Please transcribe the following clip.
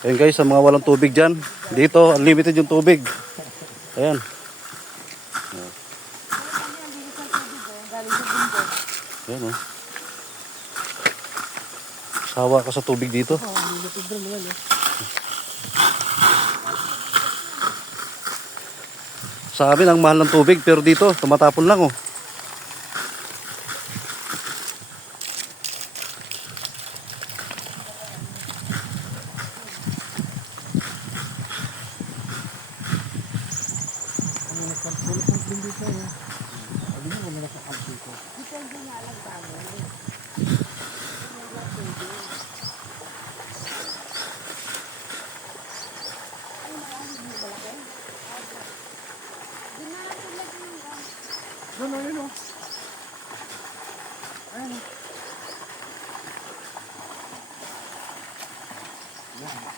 Ayan guys, sa mga walang tubig dyan. Dito, unlimited yung tubig. Ayan. Ayan o. Sawa ka sa tubig dito. Sa amin, ang mahal ng tubig. Pero dito, tumatapon lang oh. Doon, ayun o. Ayun. Yan.